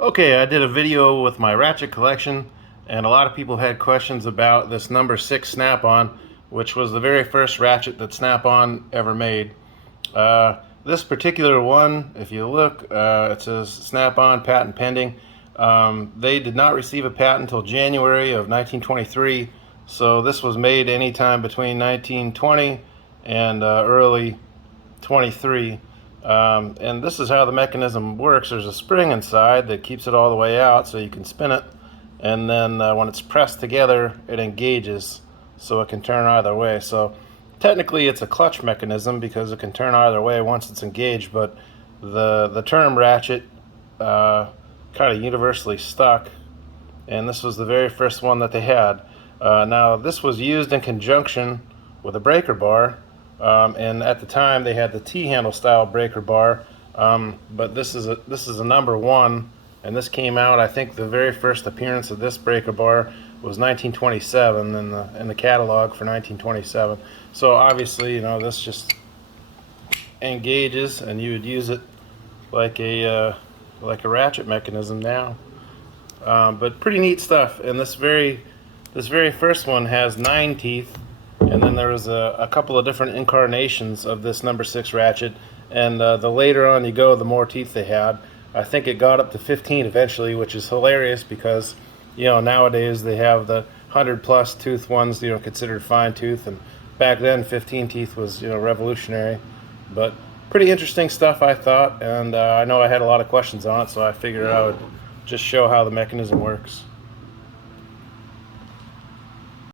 Okay, I did a video with my Ratchet collection, and a lot of people had questions about this number 6 Snap-on, which was the very first Ratchet that Snap-on ever made. This particular one, if you look, it says Snap-on patent pending. They did not receive a patent until January of 1923, so this was made anytime between 1920 and early 23. And this is how the mechanism works. There's a spring inside that keeps it all the way out so you can spin it, and then when it's pressed together it engages so it can turn either way. So technically it's a clutch mechanism because it can turn either way once it's engaged, but the term ratchet kind of universally stuck, and this was the very first one that they had. Now this was used in conjunction with a breaker bar, and at the time they had the T-handle style breaker bar, but this is a number 1, and this came out, I think the very first appearance of this breaker bar was 1927 in the catalog for 1927. So obviously, you know, this just engages, and you would use it like a ratchet mechanism now. But pretty neat stuff. And this very first one has 9 teeth, and then there was a couple of different incarnations of this number 6 ratchet, and the later on you go, the more teeth they had. I think it got up to 15 eventually, which is hilarious because, you know, nowadays they have the 100+ tooth ones, you know, considered fine tooth, and back then 15 teeth was, you know, revolutionary. But pretty interesting stuff, I thought, and I know I had a lot of questions on it, so I figured I would just show how the mechanism works.